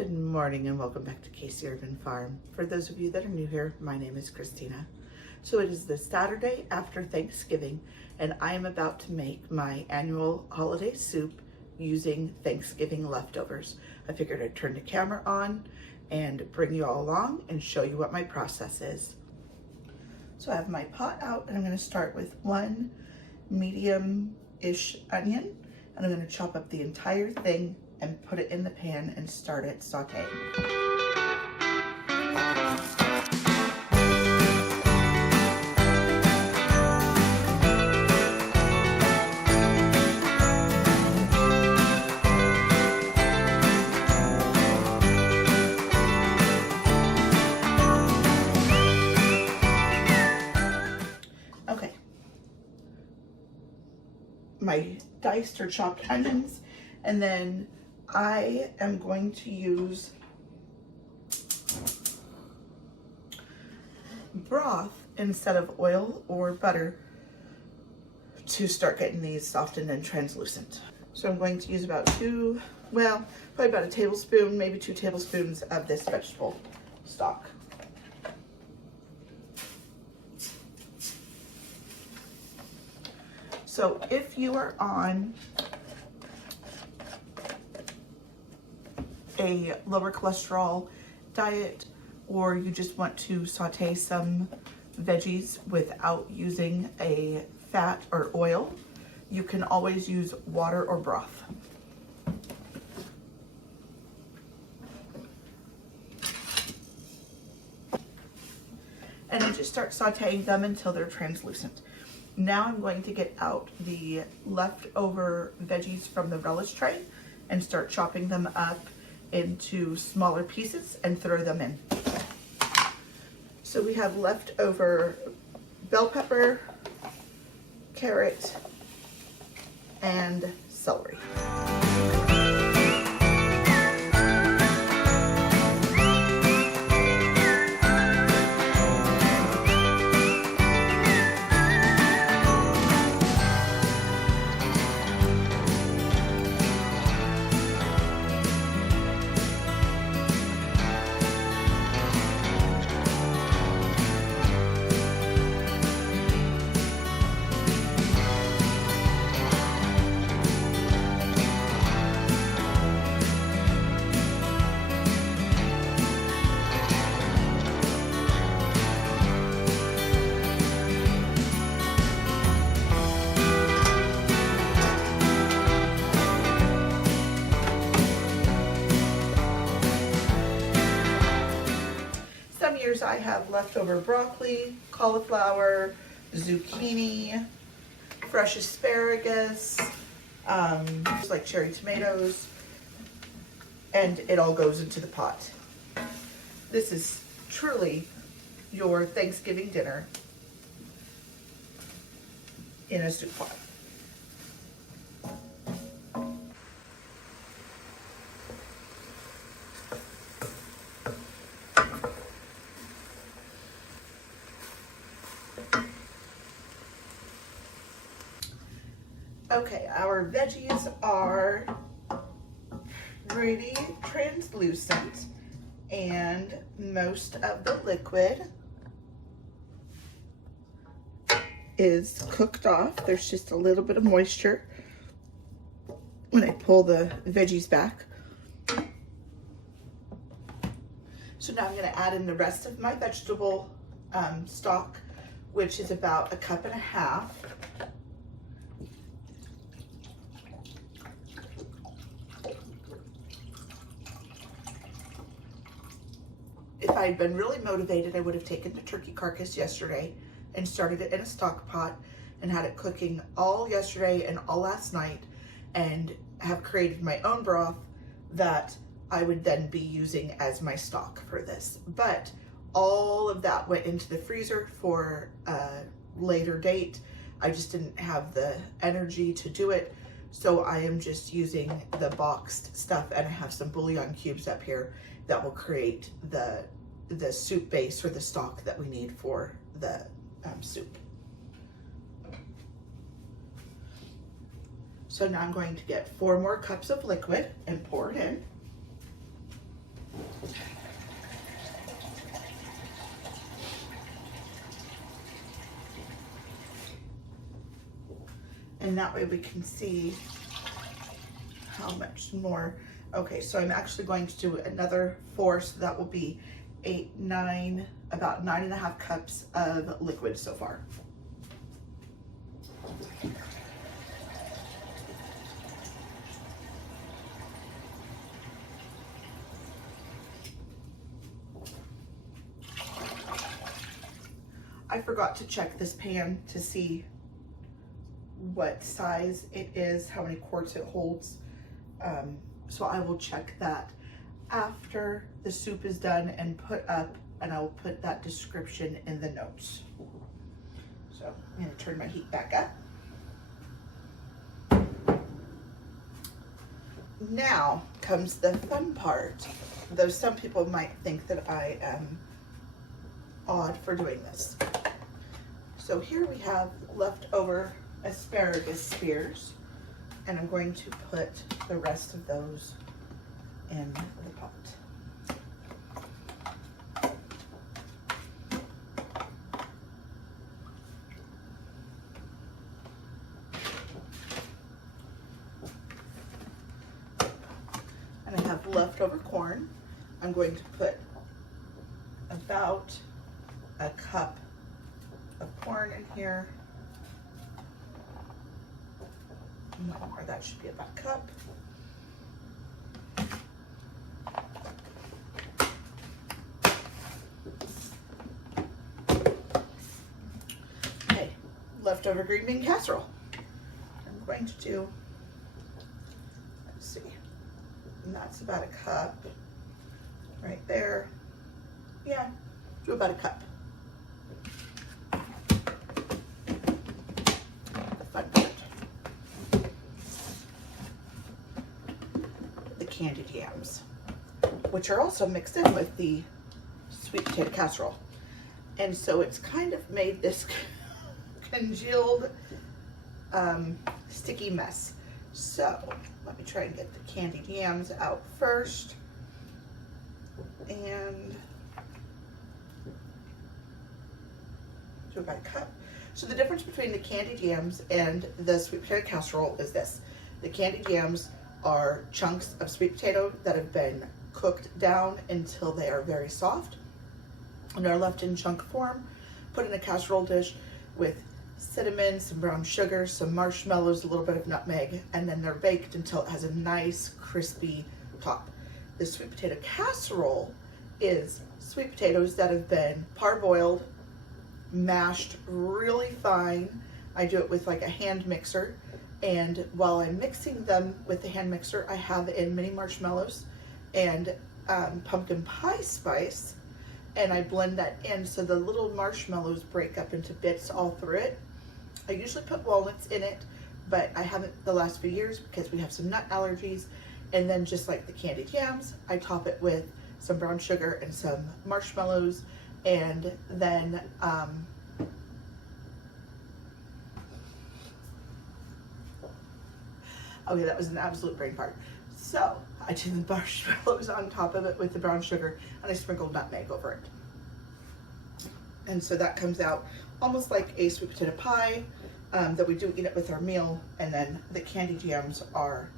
Good morning and welcome back to Casey Urban Farm. For those of you that are new here, my name is Christina. So it is the Saturday after Thanksgiving and I am about to make my annual holiday soup using Thanksgiving leftovers. I figured I'd turn the camera on and bring you all along and show you what my process is. So I have my pot out and I'm going to start with one medium-ish onion and I'm going to chop up the entire thing and put it in the pan and start it sauteing. Okay. My diced or chopped onions, and then I am going to use broth instead of oil or butter to start getting these softened and translucent. So I'm going to use about probably about a tablespoon, maybe 2 tablespoons of this vegetable stock. So if you are on a lower cholesterol diet, or you just want to saute some veggies without using a fat or oil, you can always use water or broth. And then just start sauteing them until they're translucent. Now I'm going to get out the leftover veggies from the relish tray and start chopping them up into smaller pieces and throw them in. So we have leftover bell pepper, carrot, and celery. I have leftover broccoli, cauliflower, zucchini, fresh asparagus, like cherry tomatoes, and it all goes into the pot. This is truly your Thanksgiving dinner in a soup pot. Okay, our veggies are pretty translucent and most of the liquid is cooked off. There's just a little bit of moisture when I pull the veggies back. So now I'm going to add in the rest of my vegetable stock, which is about 1.5 cups. If I'd been really motivated, I would have taken the turkey carcass yesterday and started it in a stock pot and had it cooking all yesterday and all last night and have created my own broth that I would then be using as my stock for this. But all of that went into the freezer for a later date. I just didn't have the energy to do it. So I am just using the boxed stuff, and I have some bouillon cubes up here that will create the soup base or the stock that we need for the soup. So now I'm going to get 4 more cups of liquid and pour it in. and that way we can see how much more. Okay, so I'm actually going to do another 4, so that will be 8, 9, about 9.5 cups of liquid so far. I forgot to check this pan to see what size it is, how many quarts it holds. So I will check that after the soup is done and put up, and I will put that description in the notes. So I'm gonna turn my heat back up. Now comes the fun part, though some people might think that I am odd for doing this. So here we have leftover asparagus spears, and I'm going to put the rest of those in the pot. And I have leftover corn. I'm going to put about a cup of corn in here. Or that should be about a cup. Okay, leftover green bean casserole. I'm going to do, let's see, and that's about a cup right there. Yeah, do about a cup. Candied yams, which are also mixed in with the sweet potato casserole. And so it's kind of made this congealed, sticky mess. So let me try and get the candied yams out first. And do about a cup. So the difference between the candied yams and the sweet potato casserole is this. The candied yams are chunks of sweet potato that have been cooked down until they are very soft and are left in chunk form, put in a casserole dish with cinnamon, some brown sugar, some marshmallows, a little bit of nutmeg, and then they're baked until it has a nice crispy top. The sweet potato casserole is sweet potatoes that have been parboiled, mashed really fine. I do it with like a hand mixer. And while I'm mixing them with the hand mixer, I have in mini marshmallows and pumpkin pie spice, and I blend that in so the little marshmallows break up into bits all through it. I usually put walnuts in it, but I haven't the last few years because we have some nut allergies. And then just like the candied yams, I top it with some brown sugar and some marshmallows, and then okay, that was an absolute brain fart. So I did the marshmallows on top of it with the brown sugar, and I sprinkled nutmeg over it. And so that comes out almost like a sweet potato pie, that we do eat it with our meal. And then the candied yams are,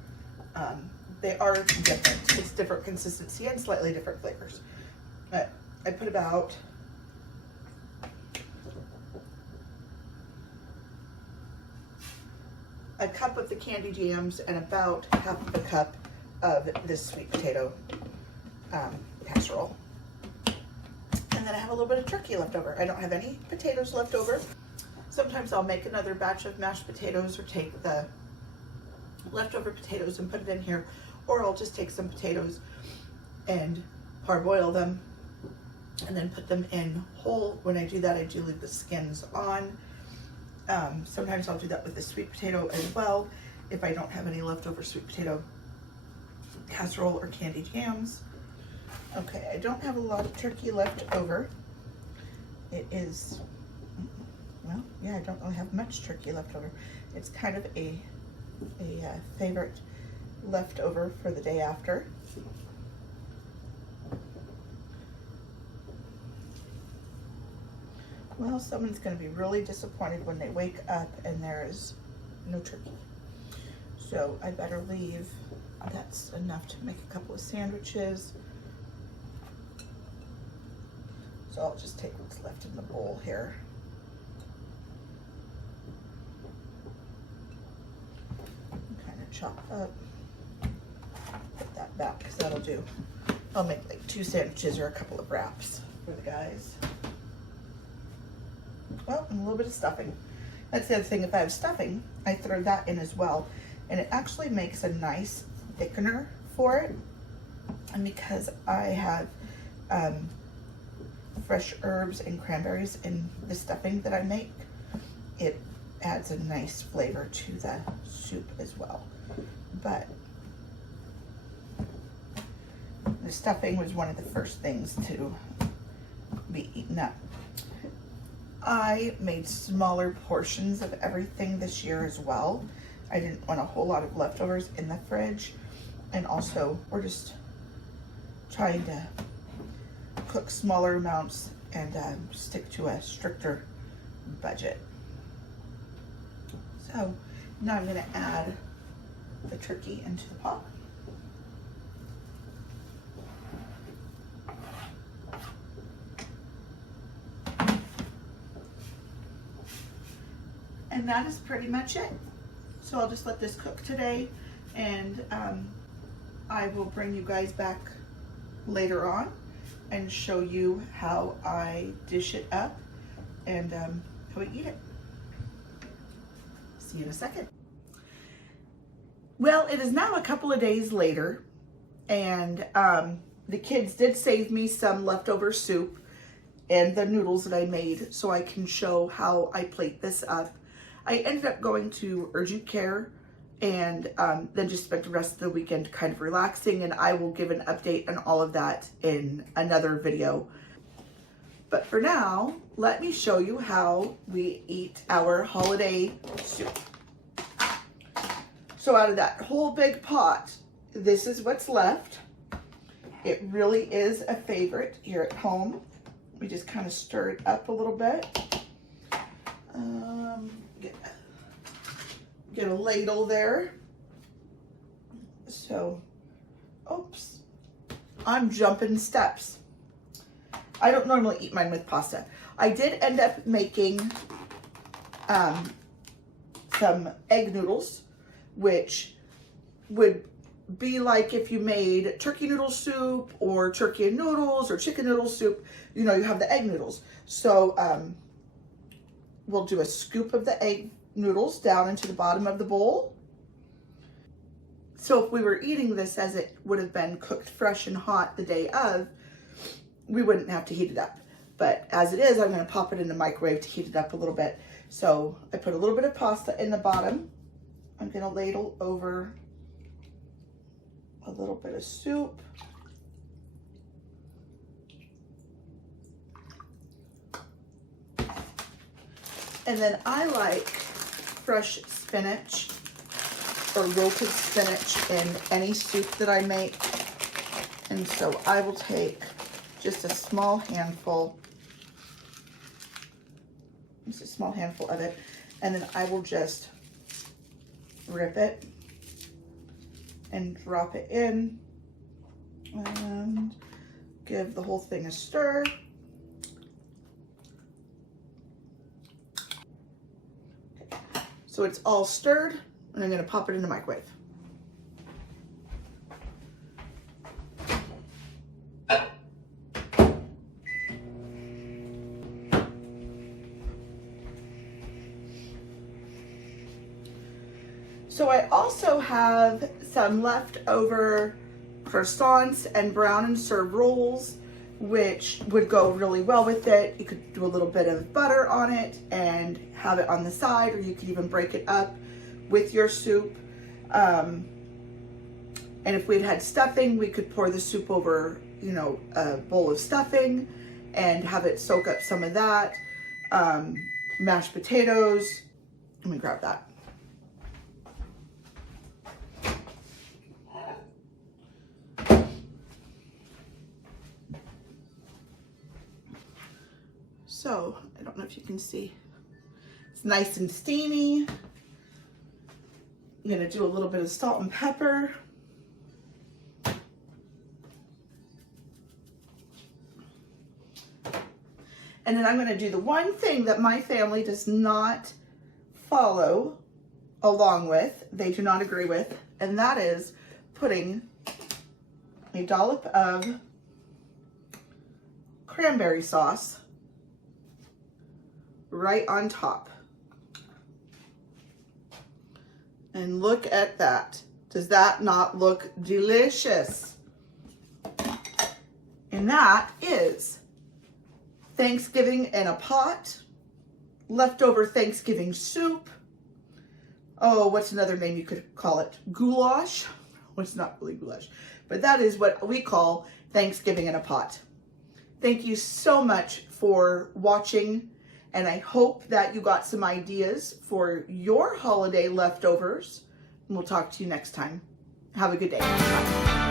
they are different. It's different consistency and slightly different flavors. But I put about a cup of the candied yams and about half of a cup of this sweet potato casserole. And then I have a little bit of turkey left over. I don't have any potatoes left over. Sometimes I'll make another batch of mashed potatoes or take the leftover potatoes and put it in here, or I'll just take some potatoes and parboil them and then put them in whole. When I do that, I do leave the skins on. Sometimes I'll do that with the sweet potato as well if I don't have any leftover sweet potato casserole or candied yams. Okay, I don't have a lot of turkey left over. It is, well, yeah, I don't really have much turkey left over. It's kind of a favorite leftover for the day after. Well, someone's going to be really disappointed when they wake up and there's no turkey. So I better leave. That's enough to make a couple of sandwiches. So I'll just take what's left in the bowl here. And kind of chop up. Put that back because that'll do. I'll make like 2 sandwiches or a couple of wraps for the guys. Oh, and a little bit of stuffing. That's the other thing, if I have stuffing, I throw that in as well. And it actually makes a nice thickener for it. And because I have fresh herbs and cranberries in the stuffing that I make, it adds a nice flavor to the soup as well. But the stuffing was one of the first things to be eaten up. I made smaller portions of everything this year as well. I didn't want a whole lot of leftovers in the fridge. And also, we're just trying to cook smaller amounts and stick to a stricter budget. So now I'm going to add the turkey into the pot. And that is pretty much it. So I'll just let this cook today, and I will bring you guys back later on and show you how I dish it up and how I eat it. See you in a second. Well, it is now a couple of days later, and the kids did save me some leftover soup and the noodles that I made so I can show how I plate this up. I ended up going to urgent care and then just spent the rest of the weekend kind of relaxing, and I will give an update on all of that in another video. But for now, let me show you how we eat our holiday soup. So out of that whole big pot, this is what's left. It really is a favorite here at home. We just kind of stir it up a little bit. Get a ladle there. So, oops, I'm jumping steps. I don't normally eat mine with pasta. I did end up making some egg noodles, which would be like if you made turkey noodle soup or turkey and noodles or chicken noodle soup. You know, you have the egg noodles. So we'll do a scoop of the egg noodles down into the bottom of the bowl. So if we were eating this as it would have been cooked fresh and hot the day of, we wouldn't have to heat it up. But as it is, I'm going to pop it in the microwave to heat it up a little bit. So I put a little bit of pasta in the bottom. I'm going to ladle over a little bit of soup. And then I like fresh spinach or wilted spinach in any soup that I make. And so I will take just a small handful, of it, and then I will just rip it and drop it in and give the whole thing a stir. So it's all stirred, and I'm going to pop it in the microwave. So I also have some leftover croissants and brown and serve rolls, which would go really well with it. You could do a little bit of butter on it and have it on the side, or you could even break it up with your soup. And if we'd had stuffing, we could pour the soup over, you know, a bowl of stuffing and have it soak up some of that. Mashed potatoes. Let me grab that. So, I don't know if you can see. It's nice and steamy. I'm gonna do a little bit of salt and pepper. And then I'm gonna do the one thing that my family does not follow along with, they do not agree with, and that is putting a dollop of cranberry sauce right on top. And look at that. Does that not look delicious? And that is Thanksgiving in a pot, leftover Thanksgiving soup. Oh, what's another name you could call it? Goulash? Well, it's not really goulash, but that is what we call Thanksgiving in a pot. Thank you so much for watching, and I hope that you got some ideas for your holiday leftovers. And we'll talk to you next time. Have a good day. Bye.